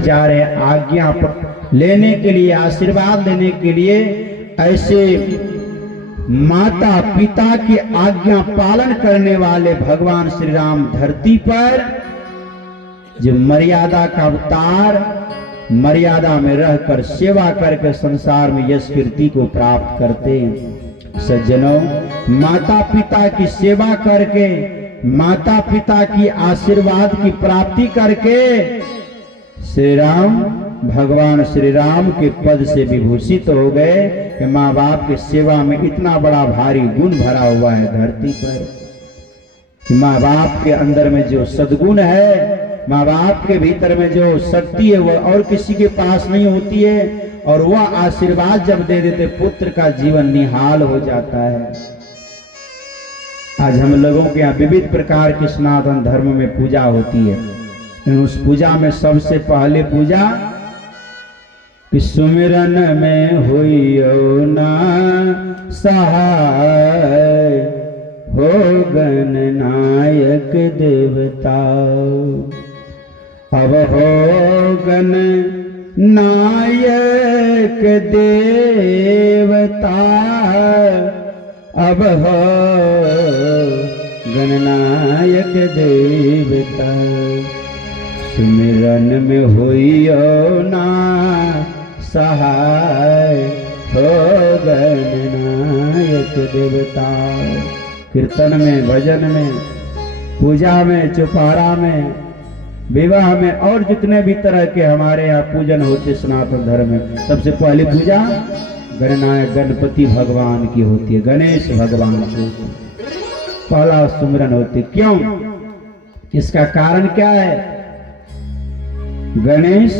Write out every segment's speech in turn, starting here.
जा रहे हैं आज्ञा लेने के लिए, आशीर्वाद लेने के लिए। ऐसे माता पिता की आज्ञा पालन करने वाले भगवान श्री राम धरती पर जो मर्यादा का अवतार, मर्यादा में रहकर सेवा करके संसार में यश कीर्ति को प्राप्त करते हैं। सज्जनों, माता पिता की सेवा करके, माता पिता की आशीर्वाद की प्राप्ति करके श्री राम, भगवान श्री राम के पद से विभूषित हो गए कि माँ बाप की सेवा में इतना बड़ा भारी गुण भरा हुआ है धरती पर कि माँ बाप के अंदर में जो सद्गुण है, माँ बाप के भीतर में जो शक्ति है वह और किसी के पास नहीं होती है। और वह आशीर्वाद जब दे देते पुत्र का जीवन निहाल हो जाता है। आज हम लोगों के यहाँ विविध प्रकार की सनातन धर्म में पूजा होती है। उस पूजा में सबसे पहले पूजा कि सुमिरन में हुइयो ना सहाय, हो गण नायक देवता। अब हो गण नायक देवता, अब हो गणनायक देवता। सुमिरन में हुइयो ना सहाय, हो गणनायक देवता। कीर्तन में, भजन में, पूजा में, चौपारा में, विवाह में और जितने भी तरह के हमारे यहाँ पूजन होते सनातन धर्म में, सबसे पहली पूजा गणनायक गणपति भगवान की होती है, गणेश भगवान की पहला सुमिरन होती। क्यों? इसका कारण क्या है? गणेश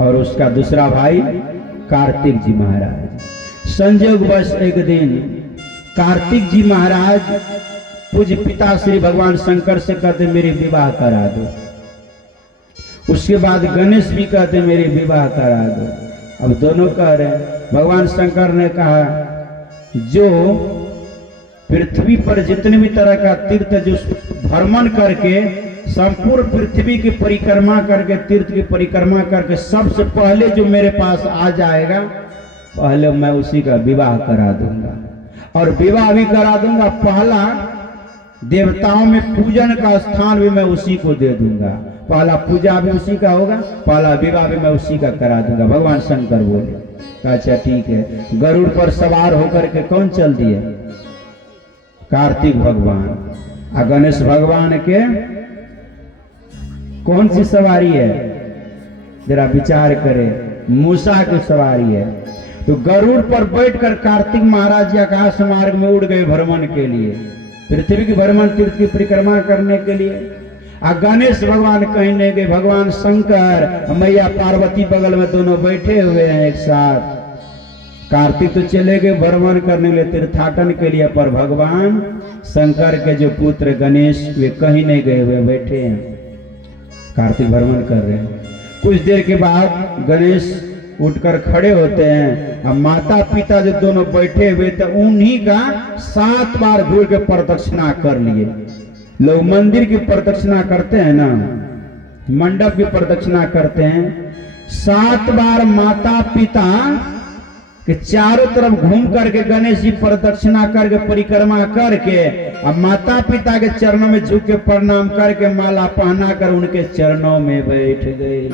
और उसका दूसरा भाई कार्तिक जी महाराज, संयोगवश एक दिन कार्तिक जी महाराज पूज्य पिता श्री भगवान शंकर से कहते मेरे विवाह करा दो। उसके बाद गणेश भी कहते मेरे विवाह करा दो। अब दोनों कह रहे हैं। भगवान शंकर ने कहा जो पृथ्वी पर जितने भी तरह का तीर्थ जो भ्रमण करके संपूर्ण पृथ्वी की परिक्रमा करके, तीर्थ की परिक्रमा करके सबसे पहले जो मेरे पास आ जाएगा, पहले मैं उसी का विवाह करा दूंगा। और विवाह भी करा दूंगा, पहला देवताओं में पूजन का स्थान भी मैं उसी को दे दूंगा। पहला पूजा भी उसी का होगा, पहला विवाह भी मैं उसी का करा दूंगा। भगवान शंकर बोले अच्छा ठीक है। गरुड़ पर सवार होकर के कौन चल दिए? कार्तिक भगवान। और गणेश भगवान के कौन सी सवारी है? जरा विचार करें, मूसा की सवारी है। तो गरुड़ पर बैठकर कार्तिक महाराज आकाश मार्ग में उड़ गए भ्रमण के लिए, पृथ्वी की भ्रमण तीर्थ की परिक्रमा करने के लिए। आ गणेश भगवान कहीं नहीं गए। भगवान शंकर मैया पार्वती बगल में दोनों बैठे हुए हैं एक साथ। कार्तिक तो चले गए भ्रमण करने के लिए, तीर्थाटन के लिए, पर भगवान शंकर के जो पुत्र गणेश वे कहीं नहीं गए हुए बैठे हैं, कार्तिक भ्रमण कर रहे हैं। कुछ देर के बाद गणेश उठकर खड़े होते हैं। अब माता पिता जो दोनों बैठे हुए थे उन्हीं का 7 बार घूर के प्रदक्षिणा कर लिए। लोग मंदिर की प्रदक्षिणा करते हैं ना, मंडप की प्रदक्षिणा करते हैं। 7 बार माता पिता के चारों तरफ घूम करके गणेश जी प्रदक्षिणा करके परिक्रमा करके अब माता पिता के चरणों में झुक के प्रणाम करके माला पहना कर उनके चरणों में बैठ गए।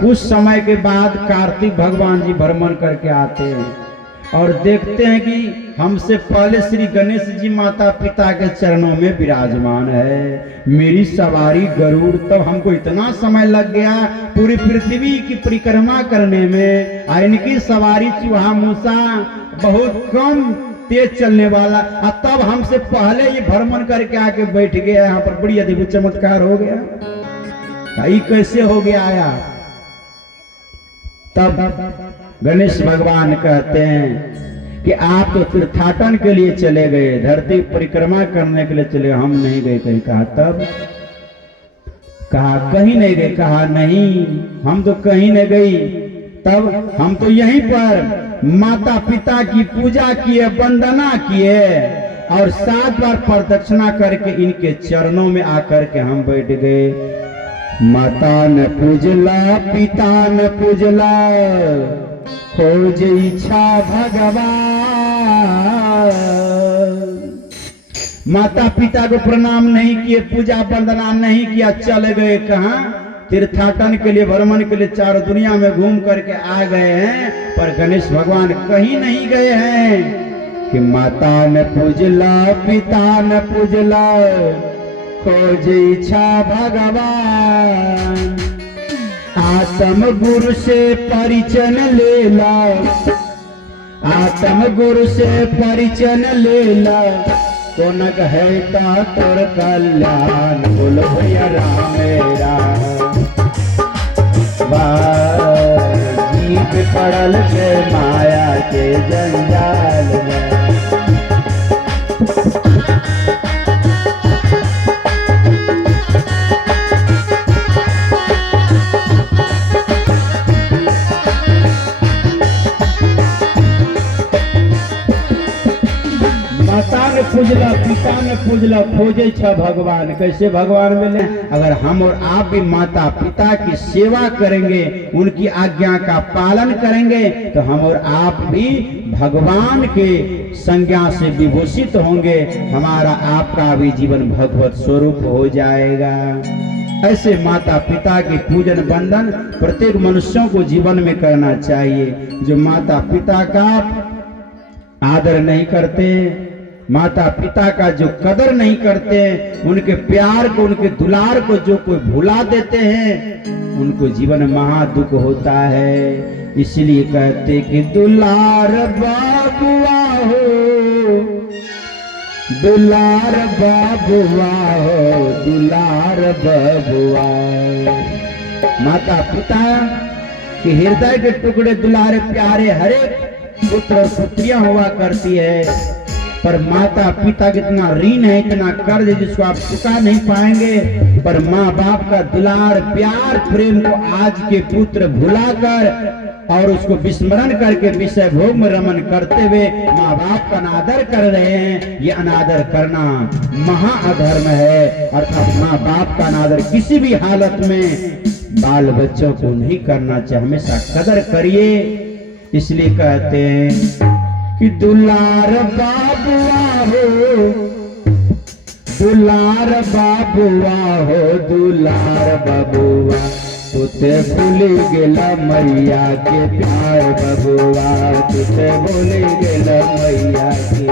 कुछ समय के बाद कार्तिक भगवान जी भ्रमण करके आते हैं और देखते हैं कि हमसे पहले श्री गणेश जी माता पिता के चरणों में विराजमान है। मेरी सवारी गरुड़, तब हमको इतना समय लग गया पूरी पृथ्वी की परिक्रमा करने में। इनकी सवारी चूहा मूसा बहुत कम तेज चलने वाला, तब हमसे पहले ये भ्रमण करके आके बैठ गया यहाँ पर। बड़ी अद्भुत चमत्कार हो गया। ये कैसे हो गया आया? तब गणेश भगवान कहते हैं कि आप तो तीर्थाटन के लिए चले गए, धरती परिक्रमा करने के लिए चले, हम नहीं गए कहीं। कहा तब? कहा कहीं नहीं गए। कहा नहीं, हम तो कहीं नहीं गई। तब हम तो यहीं पर माता पिता की पूजा किए, वंदना किए और 7 बार प्रदक्षिणा करके इनके चरणों में आकर के हम बैठ गए। माता न पूजला पिता न पूजला खोज इच्छा भगवान। माता पिता को प्रणाम नहीं किए, पूजा वंदना नहीं किया, चले गए कहाँ? तीर्थाटन के लिए, भ्रमण के लिए चारों दुनिया में घूम करके आ गए हैं, पर गणेश भगवान कहीं नहीं गए हैं कि माता न पूजला पिता न पूजला खोज इच्छा भगवान। आत्म गुरु से परिचन लेला, आत्म गुरु से परिचन लेला, तो न कहता तोर कल्याण। बोलो भैया राम राम। जीव पड़ल से माया के जंजाल में। माता ने पूजला पिता ने पूजला खोजे छ भगवान। कैसे भगवान मिले? अगर हम और आप भी माता पिता की सेवा करेंगे, उनकी आज्ञा का पालन करेंगे, तो हम और आप भी भगवान के संज्ञा से विभूषित होंगे। हमारा आपका भी जीवन भगवत स्वरूप हो जाएगा। ऐसे माता पिता के पूजन बंधन प्रत्येक मनुष्यों को जीवन में करना चाहिए। जो माता पिता का आदर नहीं करते, माता पिता का जो कदर नहीं करते, उनके प्यार को, उनके दुलार को जो कोई भुला देते हैं, उनको जीवन में महा दुख होता है। इसलिए कहते कि दुलार बाबुआ हो, दुलार बाबुआ हो, दुलार बाबुआ। माता पिता के हृदय के टुकड़े दुलारे प्यारे हरेक पुत्र और पुत्रियां हुआ करती है, पर माता पिता का इतना ऋण है, इतना कर्ज जिसको आप चुका नहीं पाएंगे। पर माँ बाप का दुलार प्यार प्रेम को आज के पुत्र भुलाकर और उसको विस्मरण करके विषय भोग में रमन करते हुए माँ बाप का अनादर कर रहे हैं। ये अनादर करना महा अधर्म है। अर्थात माँ बाप का अनादर किसी भी हालत में बाल बच्चों को नहीं करना चाहिए, हमेशा कदर करिए। इसलिए कहते हैं कि दुलार बाबुआ हो, दुलार बाबुआ हो, दुलार बाबुआ। तुते भूल गेला मैया के प्यार बबुआ, तुते भूल गेला मैया के।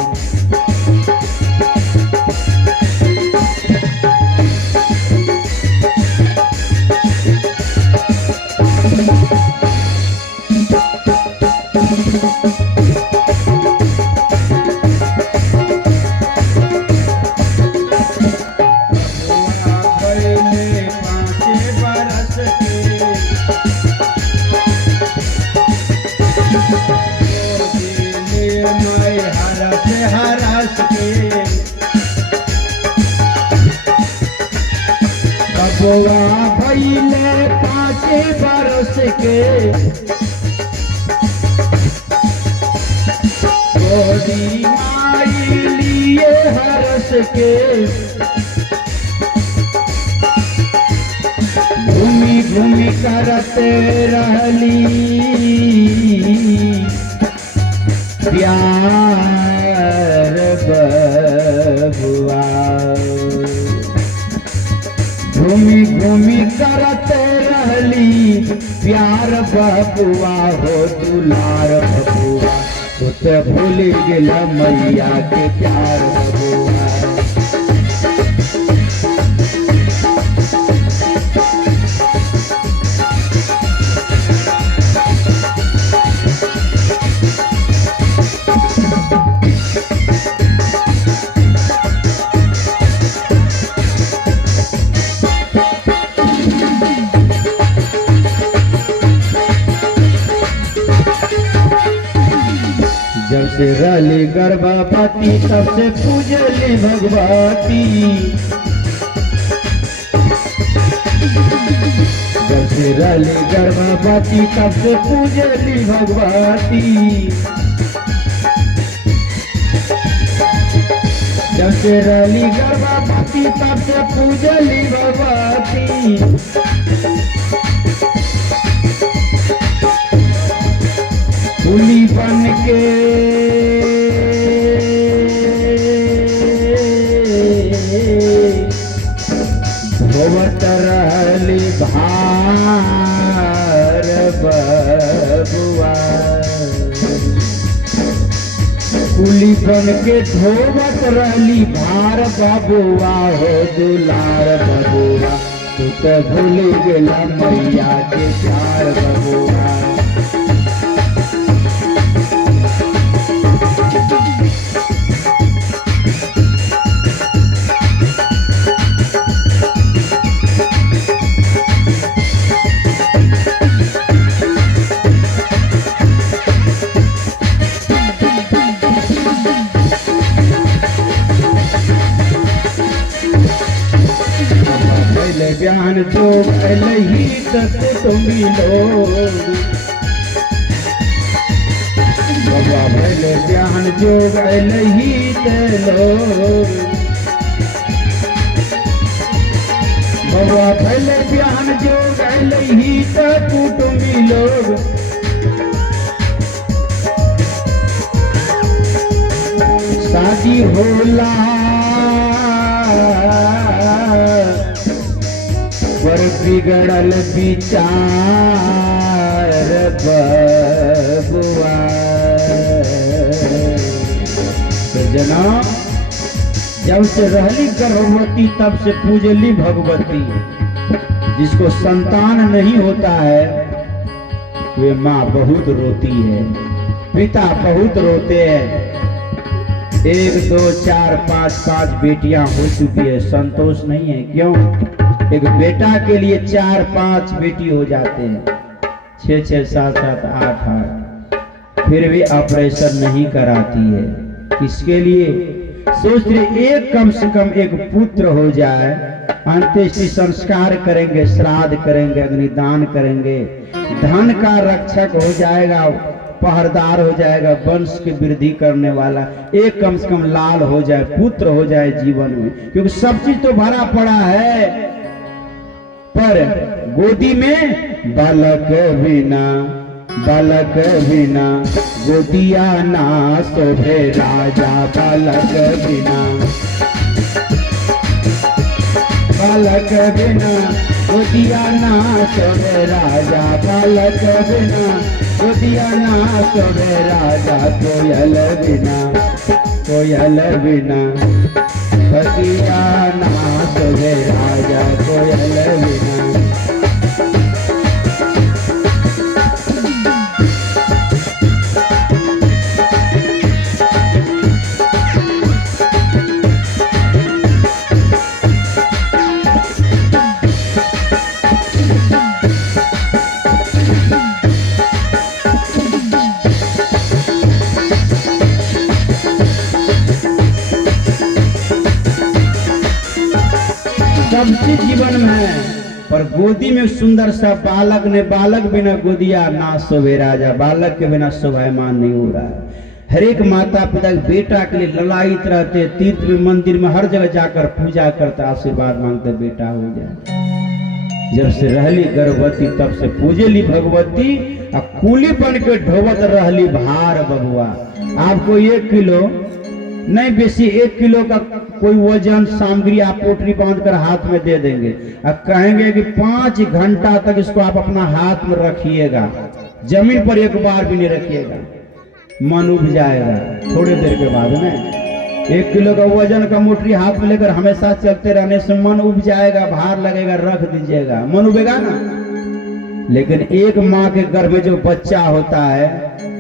बबुआ भइले 5 बरस के, गोदी माई लिए हरस के। घूमी घूमी करते रहली प्यार बबुआ, घूमी घूमी करते रहली प्यार बबुआ हो, दुलार बबुआ। तुते भूल गेला मैया के प्यार बबुआ। जब से रली गर्भवती तब से पूजली भगवती, जब से रली गर्भवती तब से पूजली भगवती, जब से रली गर्भवती तब से पूजली भगवती। फूली बन के धोवत रहली भार बबुआ, फूली बन के धोवत रहली भार बबुआ हो दुलार बबुआ, तू तो भूल गेला मैया के प्यार बबुआ। ज्ञान जो ही तो मिलो बाबा भले ज्ञान जो ही लो बाबा भले ज्ञान जो ही तो मिलो, शादी होला पर बिगड़ल विचार बबुआ। तो जना जब से रहली गर्भवती तब से पूजली भगवती। जिसको संतान नहीं होता है वे माँ बहुत रोती है, पिता बहुत रोते हैं। 1 2 4 5 5 बेटियां हो चुकी है, संतोष नहीं है। क्यों? एक बेटा के लिए 4 5 बेटी हो जाते हैं, 6 6 7 7 8 8, फिर भी ऑपरेशन नहीं कराती है। किसके लिए? सोच रहे एक कम से कम एक पुत्र हो जाए, अंत्येष्टि संस्कार करेंगे, श्राद्ध करेंगे, अग्निदान करेंगे, धन का रक्षक हो जाएगा, पहरदार हो जाएगा, वंश की वृद्धि करने वाला। एक कम से कम लाल हो जाए, पुत्र हो जाए जीवन में, क्योंकि सब चीज तो भरा पड़ा है। पर गोदी में बालक बिना गोदिया ना शोभे राजा, बालक बिना गोदिया ना शोभे राजा, बालक बिना गोदिया ना शोभे राजा, कोयल बिना गोदिया ना शोभे राजा, कोयल बिना। सब चीज जीवन में है, पर गोदी में सुंदर सा बालक ने, बालक बिना गोदिया ना शोभे राजा, बालक के बिना शोभायमान नहीं हो रहा है। हर एक माता पिता बेटा के लिए ललायित रहते, तीर्थ में मंदिर में हर जगह जाकर पूजा करता, आशीर्वाद मांगते बेटा हो जाए। जब से रहली गर्भवती तब से पूजेली भगवती, और कूली बन के ढोवत रहली भार बबुआ। आपको 1 किलो नहीं, बेसी 1 किलो का कोई वजन सामग्री आप पोटली बांधकर हाथ में दे देंगे और कहेंगे कि 5 घंटा तक इसको आप अपना हाथ में रखिएगा, जमीन पर एक बार भी नहीं रखिएगा, मन उब जाएगा थोड़ी देर के बाद में। 1 किलो का वजन का मोटरी हाथ में लेकर हमेशा चलते रहने से मन उब जाएगा, भार लगेगा, रख दीजिएगा, मन उबेगा ना। लेकिन एक माँ के गर्भ में जो बच्चा होता है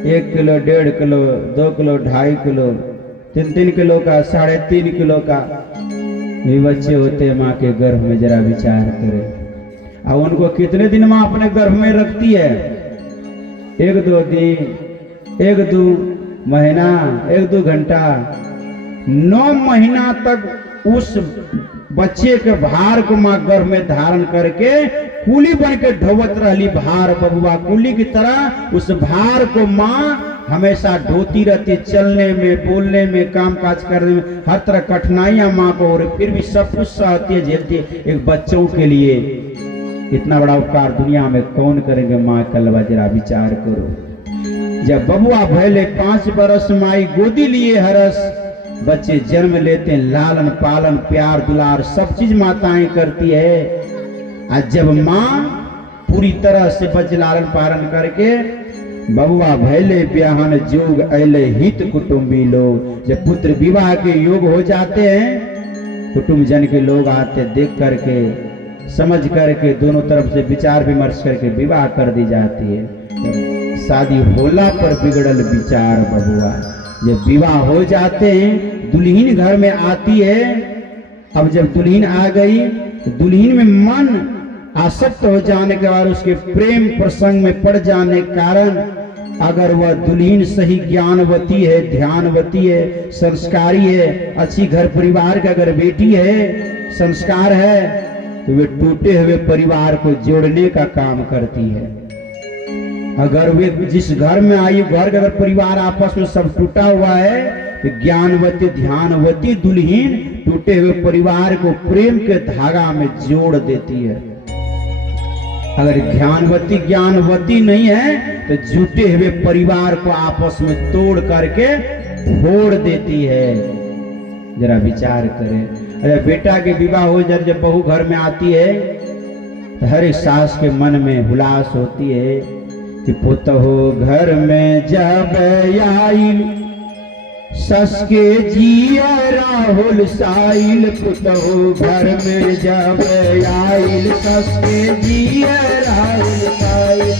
1 kilo 1.5 kilo 2 kilo 2.5 kilo 3 kilo का 3.5 किलो का भी बच्चे होते हैं माँ के गर्भ में। जरा विचार करें, और उनको कितने दिन माँ अपने गर्भ में रखती है? 1-2 दिन, 1-2 महीना, 1-2 घंटा, 9 महीना तक उस बच्चे के भार को माँ गर्भ में धारण करके कूली बन के ढोवत रहली भार बबुआ। कूली की तरह उस भार को माँ हमेशा ढोती रहती, चलने में, बोलने में, काम काज करने में, हर तरह कठिनाइयां माँ को हो रही, फिर भी सब कुछ सहती है, झेलती है। एक बच्चों के लिए इतना बड़ा उपकार दुनिया में कौन करेंगे? माँ कलवा, जरा विचार करो। जब बबुआ भैले 5 बरस माई गोदी लिए हरस। बच्चे जन्म लेते हैं, लालन पालन प्यार दुलार सब चीज माताएं करती है। आज जब माँ पूरी तरह से बच्चे लालन पालन करके बबुआ भैले ब्याहन जोग अले हित कुटुंबी लोग। जब पुत्र विवाह के योग हो जाते हैं, कुटुंब जन के लोग आते देख करके समझ करके दोनों तरफ से विचार विमर्श करके विवाह कर दी जाती है। शादी होला पर बिगड़ल विचार बबुआ। जब विवाह हो जाते हैं, दुल्हीन घर में आती है। अब जब दुल्हीन आ गई, दुल्हीन में मन आसक्त हो जाने के बाद उसके प्रेम प्रसंग में पड़ जाने के कारण अगर वह दुल्हीन सही ज्ञानवती है, ध्यानवती है, संस्कारी है, अच्छी घर परिवार का अगर बेटी है, संस्कार है, तो वे टूटे हुए परिवार को जोड़ने का काम करती है। अगर वे जिस घर में आई, घर का अगर परिवार आपस में सब टूटा हुआ है, तो ज्ञानवती ध्यानवती दुल्हीन टूटे हुए परिवार को प्रेम के धागा में जोड़ देती है। अगर ध्यानवती ज्ञानवती नहीं है तो जुटे हुए परिवार को आपस में तोड़ करके फोड़ देती है। जरा विचार करें। अरे बेटा के विवाह हो जाए, जब बहू घर में आती है तो हर एक सास के मन में हुलास होती है कि पुतहो घर में जब आई, सस के जिया राहुल साइल। पुतहो घर में जब आइल, सस के जिया राहुल साइल।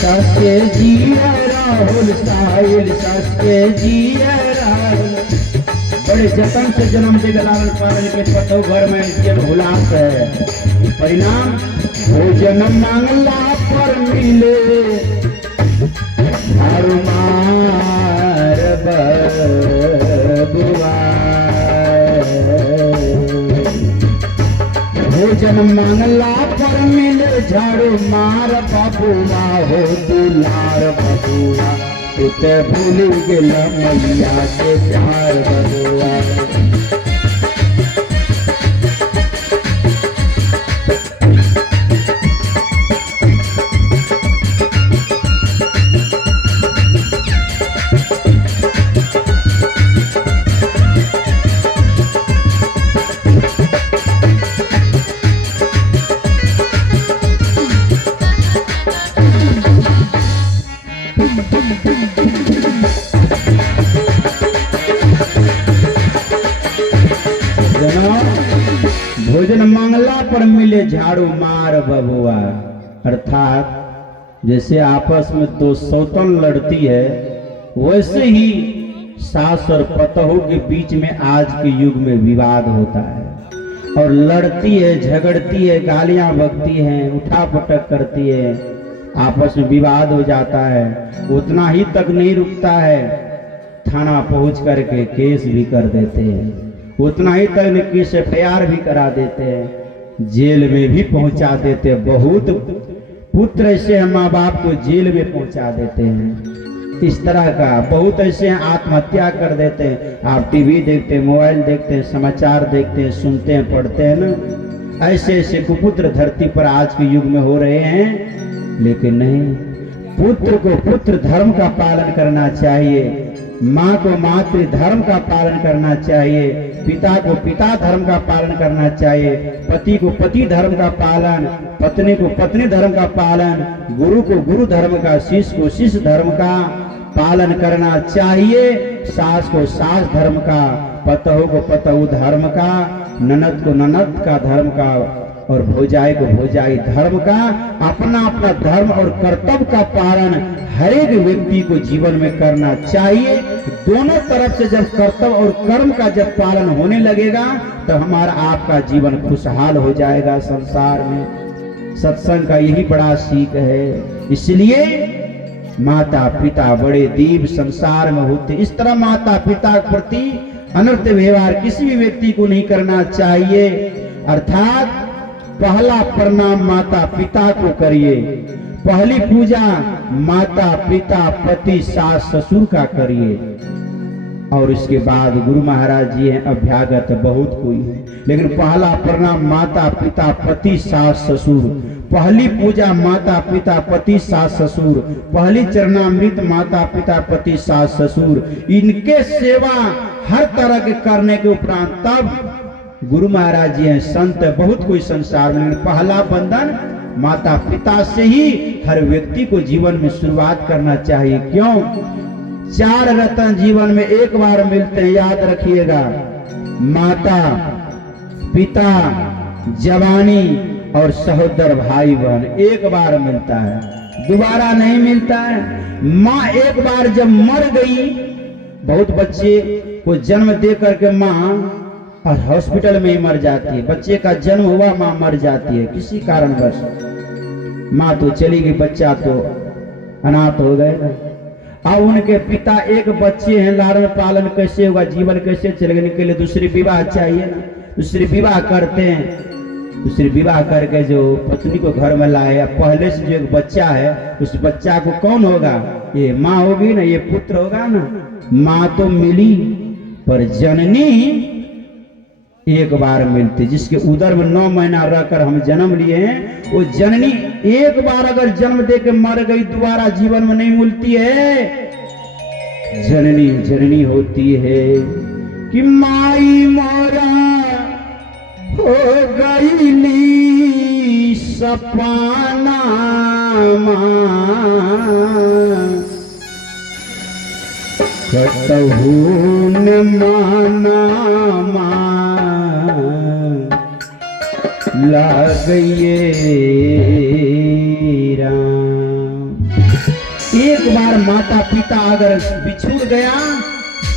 सस के जिया राहुल साइल, सस के जिया राहुल। बड़े जतन से जन्म से लालन पालन के पतो घर में जब हुलास है, परिणाम भोजन मांगला पर मिले हरुमार बबुआ। भोजन मांगला पर मिले झाड़ू मार बबुआ हो दुलार बबुआ। तुत भूल गेल मैया के प्यार बबुआ। भोजन मांगला पर मिले झाड़ू मार बबुआ। अर्थात जैसे आपस में दो सौतन लड़ती है, वैसे ही सास और पतोह के बीच में आज के युग में विवाद होता है और लड़ती है, झगड़ती है, गालियां बकती हैं, उठा पटक करती है, आपस में विवाद हो जाता है। उतना ही तक नहीं रुकता है, थाना पहुंच करके केस भी कर देते हैं। उतना ही तक केस FIR भी करा देते हैं, जेल में भी पहुंचा देते हैं। बहुत पुत्र ऐसे हैं माँ बाप को जेल में पहुंचा देते हैं। इस तरह का बहुत ऐसे हैं आत्महत्या कर देते हैं। आप टीवी देखते हैं, मोबाइल देखते हैं, समाचार देखते हैं, सुनते हैं, पढ़ते हैं ना। ऐसे ऐसे कुपुत्र धरती पर आज के युग में हो रहे हैं। लेकिन नहीं, पुत्र को पुत्र धर्म का पालन करना चाहिए, माँ को मातृ धर्म का पालन करना चाहिए, पिता को पिता धर्म का पालन करना चाहिए, पति को पति धर्म का पालन, पत्नी को पत्नी धर्म का पालन, गुरु को गुरु धर्म का, शिष्य को शिष्य धर्म का पालन करना चाहिए, सास को सास धर्म का, पतोह को पतोह धर्म का, ननद को ननद का धर्म का और भौजाई को भौजाई धर्म का। अपना अपना धर्म और कर्तव्य का पालन हर एक व्यक्ति को जीवन में करना चाहिए। दोनों तरफ से जब कर्तव्य और कर्म का जब पालन होने लगेगा तो हमारा आपका जीवन खुशहाल हो जाएगा संसार में। सत्संग का यही बड़ा सीख है। इसलिए माता पिता बड़े दीव संसार में होते। इस तरह माता पिता के प्रति अनर्थ व्यवहार किसी भी व्यक्ति को नहीं करना चाहिए। अर्थात पहला प्रणाम माता पिता को करिए, पहली पूजा माता पिता पति सास ससुर का करिए। और उसके बाद गुरु महाराज जी हैं, अभ्यागत बहुत कोई है, लेकिन पहला प्रणाम माता पिता पति सास ससुर, पहली पूजा माता पिता पति सास ससुर, पहली चरणामृत माता पिता पति सास ससुर, इनके सेवा हर तरह के करने के उपरांत तब गुरु महाराज जी हैं, संत बहुत कोई संसार में, पहला बंधन माता पिता से ही हर व्यक्ति को जीवन में शुरुआत करना चाहिए। क्यों? 4 रत्न जीवन में एक बार मिलते हैं, याद रखिएगा, माता पिता, जवानी और सहोदर भाई बहन, एक बार मिलता है, दोबारा नहीं मिलता है। माँ एक बार जब मर गई, बहुत बच्चे को जन्म दे करके माँ और हॉस्पिटल में ही मर जाती है, बच्चे का जन्म हुआ माँ मर जाती है किसी कारणवश, माँ तो चली गई, बच्चा तो अनाथ हो गए ना। अब उनके पिता एक बच्चे हैं, लालन पालन कैसे होगा, जीवन कैसे चलेगा, इनके लिए दूसरी विवाह चाहिए ना, दूसरी विवाह करते हैं, दूसरी विवाह करके जो पत्नी को घर में लाए, पहले से जो एक बच्चा है उस बच्चा को कौन होगा, ये माँ होगी ना, ये पुत्र होगा ना। माँ तो मिली पर जननी एक बार मिलती, जिसके उदर में 9 महीना रहकर हम जन्म लिए हैं, वो जननी एक बार अगर जन्म दे के मर गई, दोबारा जीवन में नहीं मिलती है। जननी जननी होती है कि माई मोरा हो गईली सपना कतहु न माना लागइए राम। एक बार माता पिता अगर बिछुड़ गया,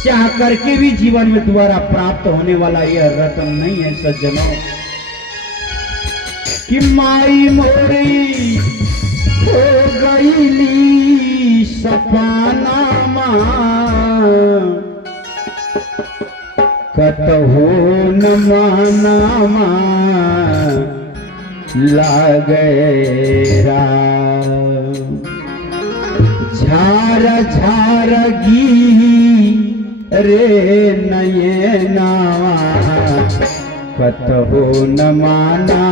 चाह करके भी जीवन में दोबारा प्राप्त होने वाला यह रत्न नहीं है सज्जनों, कि माई मोरी हो गईली सपना कतहु न माना लागेरा। झार झार गी रे नयनावा कतहु न माना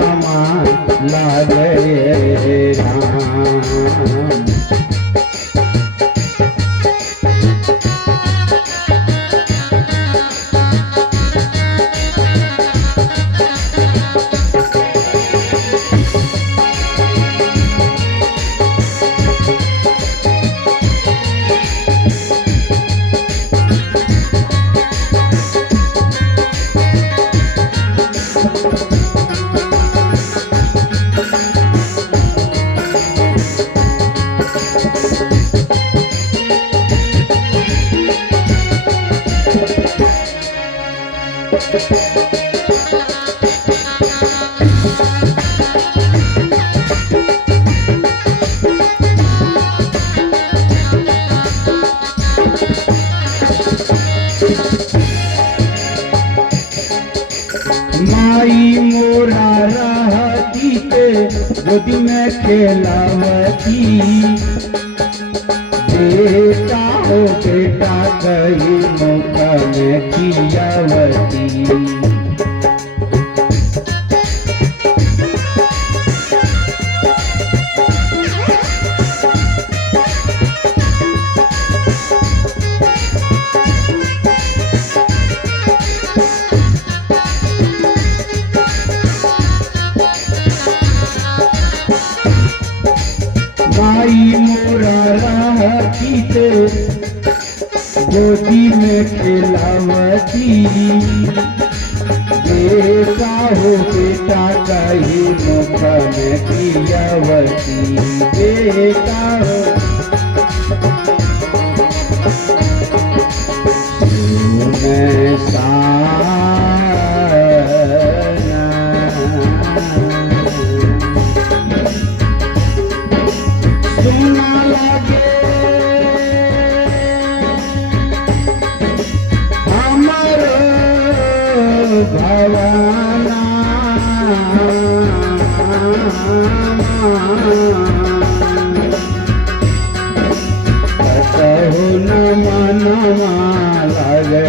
लागेरा। माई मोरा रहती ते गोदी में खेलावती, बेटा हो बेटा कही मौका में खियावती। माई मोरा रहती ते गोदी में खिलावती, बेटा हो बेटा कही मौका में खियावती। बेटा हो मैं सुना लगे हमारो भवाना कतहु न मनवा लगे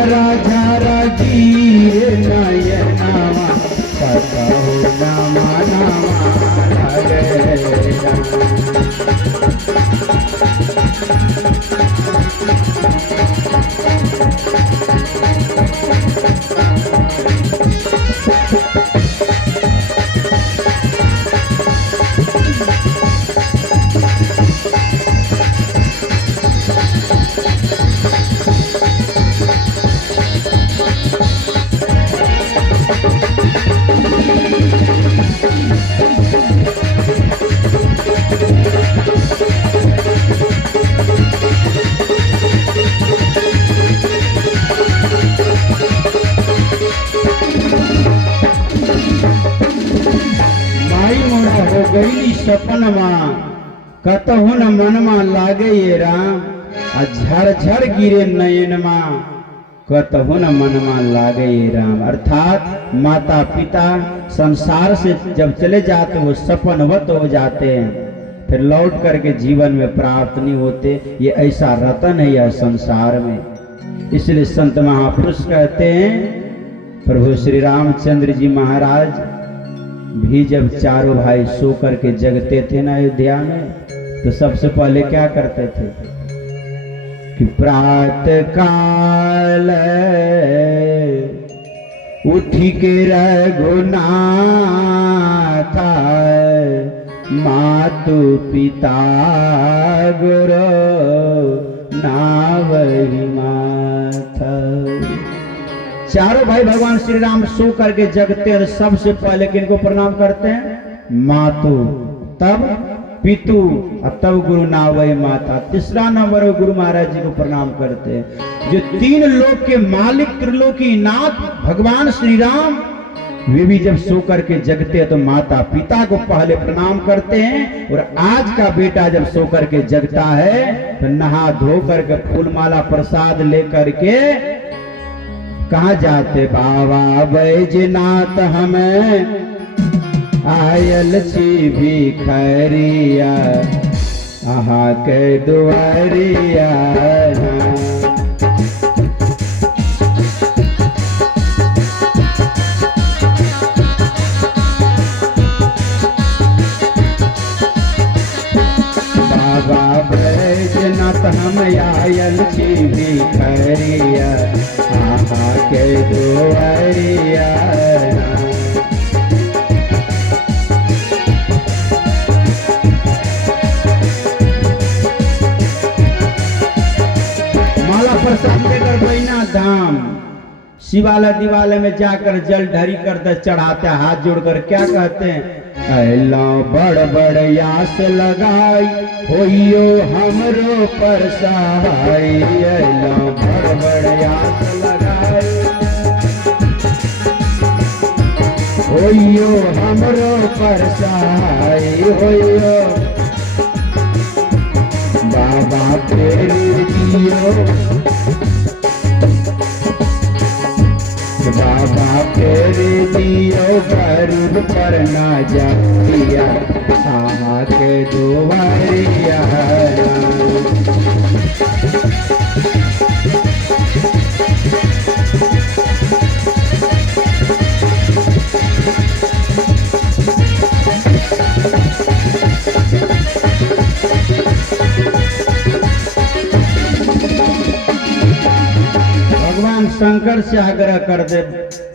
झारा झारा गिरे नयनवा कतहु नमा नमा लगे गईली सपनमा कतहु न मनमा लागे ये राम आ झरझर गिरे नयनमा कतहु न मनमा लागे ये राम। अर्थात माता पिता संसार से जब चले जाते वो सपनवत हो जाते हैं, फिर लौट करके जीवन में प्राप्त नहीं होते। ये ऐसा रतन है यह संसार में। इसलिए संत महापुरुष कहते हैं, प्रभु श्री रामचंद्र जी महाराज भी जब चारों भाई सो करके जगते थे ना अयोध्या में, तो सबसे पहले क्या करते थे कि प्रातः काल उठी के रघुनाथ मातु पिता गुरु नावहि माथा। चारों भाई भगवान श्री राम सो करके जगते हैं, सबसे पहले किनको प्रणाम करते हैं? मातु, तब पितु और तब गुरु नावई माता। तीसरा नंबर गुरु महाराज जी को प्रणाम करते हैं। जो तीन लोक के मालिक त्रिलोकी नाथ भगवान श्री राम, वे भी जब सो करके जगते हैं तो माता पिता को पहले प्रणाम करते हैं। और आज का बेटा जब सो करके जगता है तो नहा धो करके फूलमाला प्रसाद लेकर के कहा जाते? बाबा बैजनाथ हमें आयल छी भिखरिया आहा के दुआरिया। बाबा बैजनाथ हम आयल छी भिखरिया आहा के दुआरिया। माला प्रसाद लेकर बैना धाम शिवालय दिवालय में जाकर जल ढरी करते चढ़ाते, हाथ जोड़कर क्या कहते हैं? अल्लाह बड़ बड़ यास लगाई होइयो हमरो पर सहाय। अल्लाह बड़ बड़ यास लगाई होइयो हमरो पर सहाय। होइयो बाबा फेर दियो, बाबा फेर दियो गरुड़ पर ना जातिया आहा के दुआरिया। भगवान शंकर से आग्रह कर दे,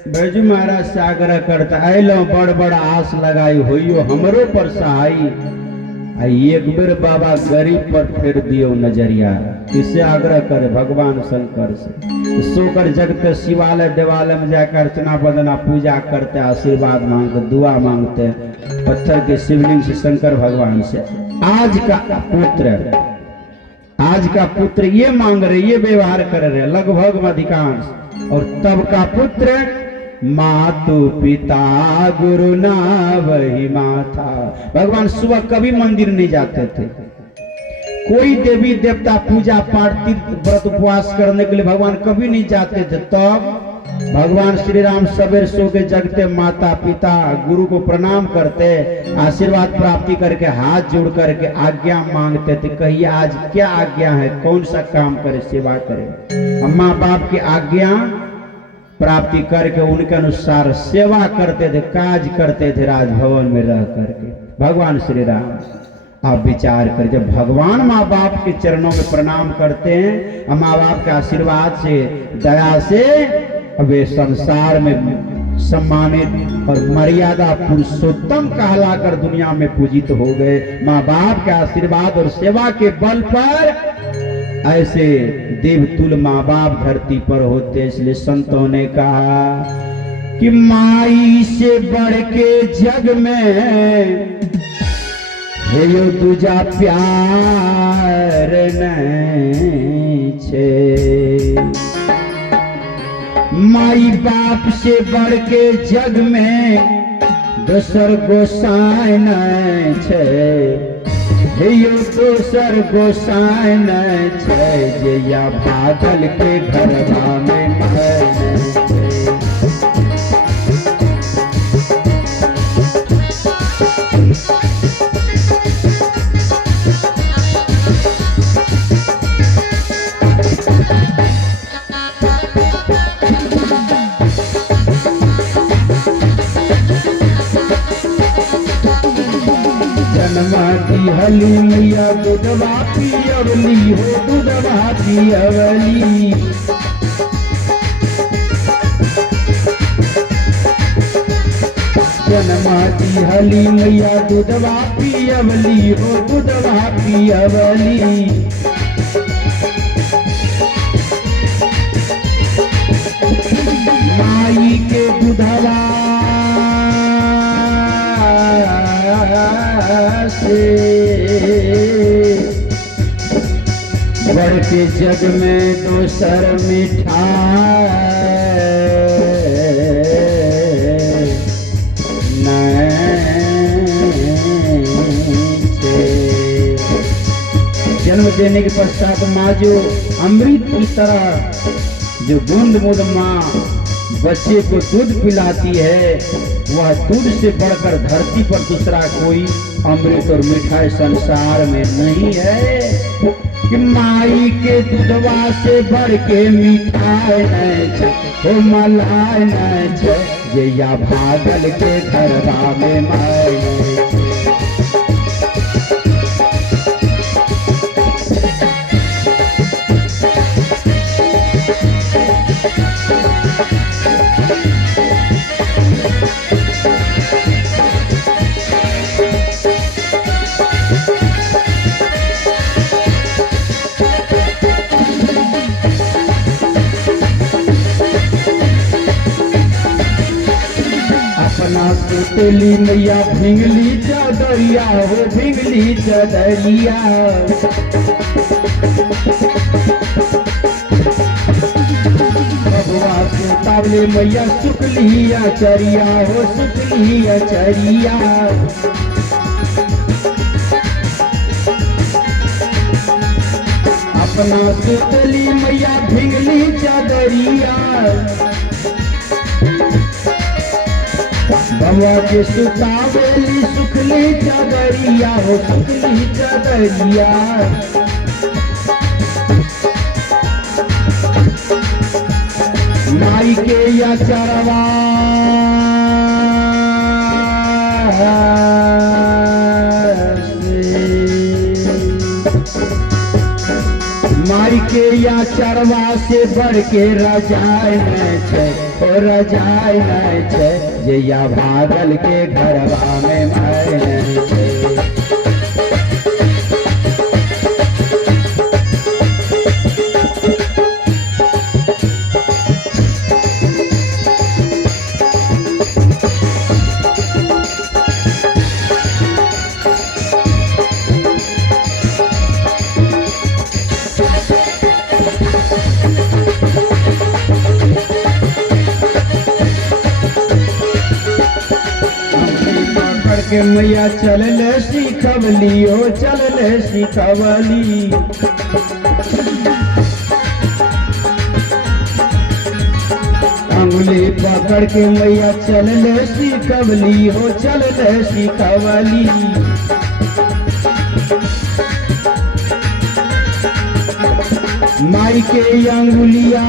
बैजू महाराज से आग्रह करता, अलो बड़ बड़ आस लगाई होइयो हमरो पर सहाई। एक बेर बाबा गरीब पर फेर दियो नजरिया। इससे आग्रह करे भगवान शंकर से। सोकर जगते शिवालय देवालय में जाकर अर्चना वंदना पूजा करते, आशीर्वाद मांगते, दुआ मांगते पत्थर के शिवलिंग से शंकर भगवान से। आज का पुत्र ये मांग रहे, ये व्यवहार कर रहे लगभग अधिकांश। और तब का पुत्र मातु पिता गुरु नावहि माथा। भगवान सुबह कभी मंदिर नहीं जाते थे। कोई देवी देवता पूजा पाठ तीर्थ व्रत उपवास करने के लिए भगवान कभी नहीं जाते थे। तब भगवान श्री राम सवेर सो के जगते माता पिता गुरु को प्रणाम करते, आशीर्वाद प्राप्ति करके हाथ जोड़ करके आज्ञा मांगते थे, कहिए आज क्या आज्ञा है, कौन सा काम करे, सेवा करे। माँ बाप की आज्ञा प्राप्ति करके उनके अनुसार सेवा करते थे, काज करते थे राजभवन में रह करके। भगवान श्री राम आप विचार कर, जब भगवान माँ बाप के चरणों में प्रणाम करते हैं और माँ बाप के आशीर्वाद से दया से वे संसार में सम्मानित और मर्यादा पुरुषोत्तम कहलाकर दुनिया में पूजित हो गए। माँ बाप के आशीर्वाद और सेवा के बल पर ऐसे देवतुल्य माँ बाप धरती पर होते। इसलिए संतों ने कहा कि माई से बढ़ के जग में हे यो तुझा प्यार नहीं छे, माई बाप से बढ़ के जग में दोसर गोसाई नहीं छे, हे यो दोसर गोसाई नहीं छे, जे या भागल के घरवा में नहीं छे। जन्माती हली मैया दूधवा पियवली हो, दूधवा पियवली। जन्माती हली मैया दूधवा पियवली हो, दूधवा पियवली। माई के दूधवा से बढ़ के जग में दोसर मिठाई नहीं। जन्म देने के पश्चात माँ जो अमृत की तरह जो बूंद बूंद माँ बच्चे को दूध पिलाती है, वह दूध से बढ़कर धरती पर दूसरा कोई अमृत और मिठाई संसार में नहीं है। कि माई के दूधवा से बढ़ के मिठाई नहीं छे, ओ मलाई नहीं छे, जे या भागल के घरवा में माई नहीं छे। सुतली मैया भिंगली चदरिया हो, भिंगली चदरिया। बबुआ सुतावले मैया सुकली अचरिया हो, सुकली अचरिया। अपना सुतली मैया भिंगली चदरिया। बबुआ के सुतावेली सुखली चदरिया हो, सुखली चदरिया। माई के या चरवा माई के या चरवा से बढ़ के रजाई नहीं छे, ओ रजाई नहीं छे, जे या भागल के घरवा में माई नहीं छे। के मैया चल ले सिखवली हो, चल ले सिखवली। अंगुली पकड़ के मैया चल ले सिकवली हो, चल ले सिकवली। माई के अंगुलिया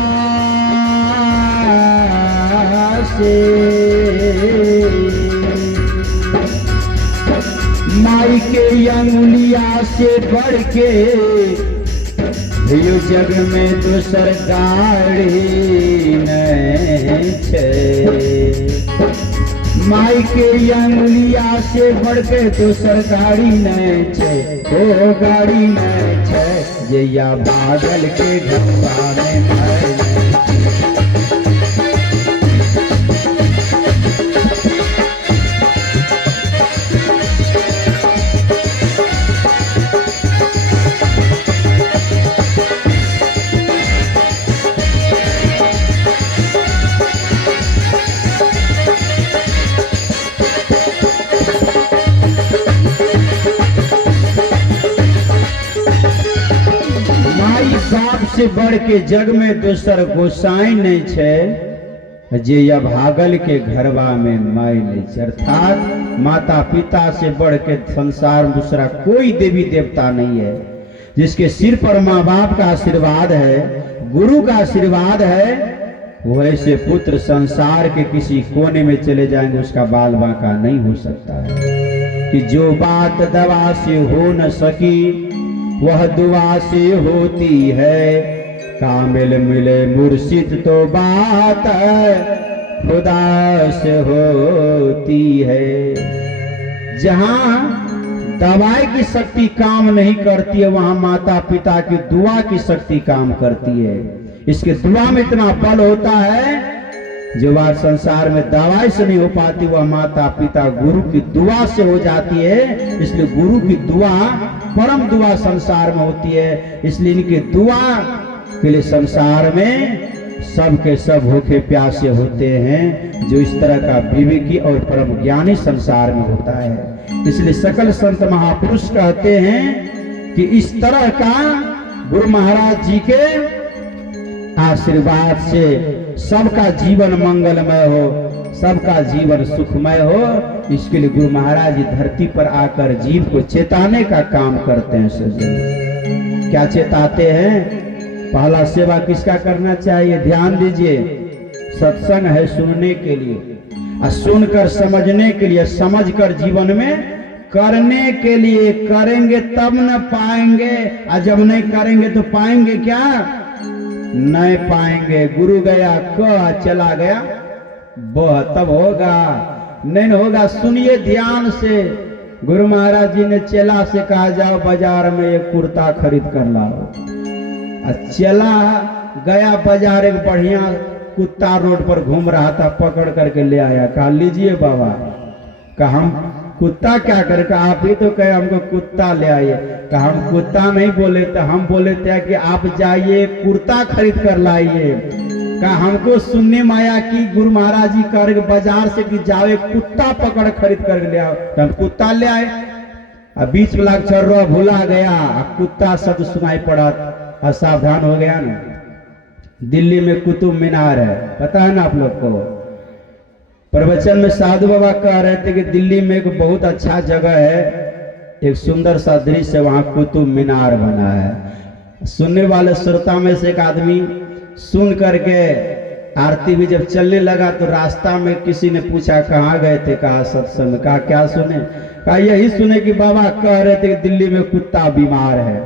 से, माई के अंगुलिया से बढ़ के यो जग में दूसर गाड़ी नहीं छे। माई के अंगुलिया से बढ़ के दूसर गाड़ी नहीं छे, ओ गाड़ी नहीं छे। जैया बादल के घरवा में भाई से बढ़ के जग में दूसर गोसाई नहीं छे। जे या भागल के घरवा में माई नहीं छे। अर्थात माता पिता से बढ़ के संसार में दूसरा कोई देवी देवता नहीं है। जिसके सिर पर माँ बाप का आशीर्वाद है, गुरु का आशीर्वाद है, वैसे पुत्र संसार के किसी कोने में चले जाएंगे उसका बाल बांका नहीं हो सकता है। कि जो बात दवा से हो न सकी वह दुआ से होती है। कामिल मिले मुर्शिद तो बात खुदा से होती है। जहां दवाई की शक्ति काम नहीं करती है वहां माता पिता की दुआ की शक्ति काम करती है। इसके दुआ में इतना बल होता है जो बात संसार में दवाई से नहीं हो पाती वह माता पिता गुरु की दुआ से हो जाती है। इसलिए गुरु की दुआ परम दुआ संसार में होती है। इसलिए इनकी दुआ के लिए संसार में सब के सब भूखे प्यासे होते हैं। जो इस तरह का विवेकी और परम ज्ञानी संसार में होता है। इसलिए सकल संत महापुरुष कहते हैं कि इस तरह का गुरु महाराज जी के आशीर्वाद से सबका जीवन मंगलमय हो, सबका जीवन सुखमय हो। इसके लिए गुरु महाराज जी धरती पर आकर जीव को चेताने का काम करते हैं। सज्जन क्या चेताते हैं? पहला सेवा किसका करना चाहिए? ध्यान दीजिए, सत्संग है सुनने के लिए और सुनकर समझने के लिए, समझकर जीवन में करने के लिए। करेंगे तब न पाएंगे, और जब नहीं करेंगे तो पाएंगे क्या? नहीं पाएंगे। गुरु गया क चला गया ब तब होगा, नहीं होगा। सुनिए ध्यान से। गुरु महाराज जी ने चेला से कहा जाओ बाजार में एक कुर्ता खरीद कर लाओ। चला गया बाजार, एक बढ़िया कुत्ता रोड पर घूम रहा था, पकड़ करके ले आया। कहा लीजिए बाबा। कहा हम कुत्ता क्या करे? कहा आप ही तो कहे हमको कुत्ता ले आइए। कहा हम कुत्ता नहीं बोले थे, हम बोले थे कि आप जाइए कुर्ता खरीद कर लाइए। कहा हमको सुनने में आया कि गुरु महाराज जी कह रहे बाजार से कि जाओ एक कुत्ता पकड़ खरीद कर ले आओ। तो हम कुत्ता ले आए। अब 20 लाख छर्रा भूला गया, कुत्ता शब्द सुनाई पड़ा, असावधान हो गया ना। दिल्ली में कुतुब मीनार है, पता है ना आप लोग को? प्रवचन में साधु बाबा कह रहे थे कि दिल्ली में एक बहुत अच्छा जगह है, एक सुंदर सा दृश्य, वहां कुतुब मीनार बना है। सुनने वाले श्रोता में से एक आदमी सुन करके आरती भी जब चलने लगा तो रास्ता में किसी ने पूछा कहाँ गए थे? कहा सत्संग में। कहा क्या सुने? कहा यही सुने कि बाबा कह रहे थे कि दिल्ली में कुत्ता बीमार है।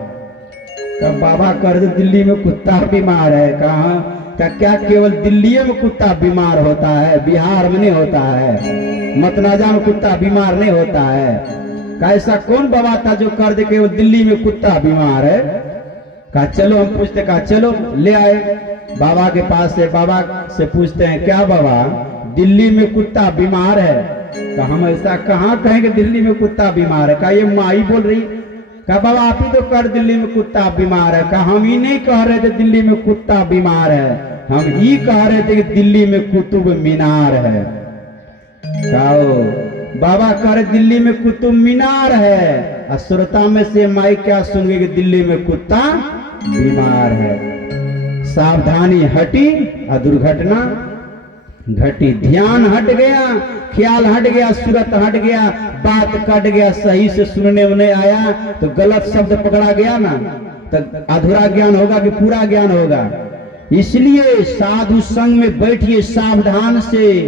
कहा बाबा कह रहे थे दिल्ली में कुत्ता बीमार है? कहा क्या केवल दिल्ली में कुत्ता बीमार होता है, बिहार में नहीं होता है? मतनाजा में कुत्ता बीमार नहीं होता है? कहा ऐसा कौन बाबा था जो कर दे केवल दिल्ली में कुत्ता बीमार है? कहा चलो हम पूछते। कहा चलो ले आए बाबा के पास से। बाबा से पूछते हैं क्या बाबा दिल्ली में कुत्ता बीमार है? कहा हम ऐसा कहाँ कहेंगे दिल्ली में कुत्ता बीमार है? कहा ये माई बोल रही। कहा बाबा आप ही तो कर दिल्ली में कुत्ता बीमार है। कहा हम ही नहीं कह रहे थे दिल्ली में कुत्ता बीमार है, हम ही कह रहे थे कि दिल्ली में कुतुब मीनार है। कहो बाबा कह रहे दिल्ली में कुतुब मीनार है, और श्रोता में से माई क्या सुन गए कि दिल्ली में कुत्ता बीमार है। सावधानी हटी और दुर्घटना घटी, ध्यान हट गया, ख्याल हट गया, सूरत हट गया, बात कट गया, सही से सुनने में नहीं आया तो गलत शब्द पकड़ा गया ना, तो अधूरा ज्ञान होगा कि पूरा ज्ञान होगा। इसलिए साधु संग में बैठिए सावधान से।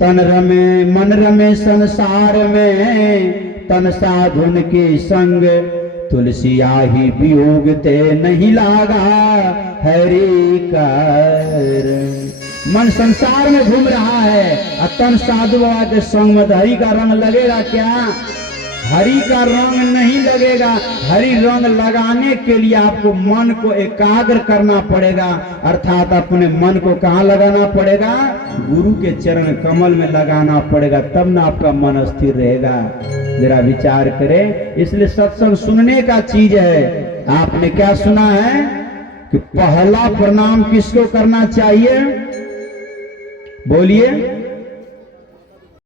तन रमे मन रमे संसार में, तन साधुन के संग तुलसी आही वियोग ते नहीं लागा हरि कर। मन संसार में घूम रहा है और तन साधु बाबा के संग में, हरि का रंग लगेगा क्या? हरि का रंग नहीं लगेगा। हरि रंग लगाने के लिए आपको मन को एकाग्र करना पड़ेगा, अर्थात अपने मन को कहाँ लगाना पड़ेगा? गुरु के चरण कमल में लगाना पड़ेगा, तब ना आपका मन स्थिर रहेगा। जरा विचार करें। इसलिए सत्संग सुनने का चीज है। आपने क्या सुना है कि पहला प्रणाम किसको करना चाहिए? बोलिए।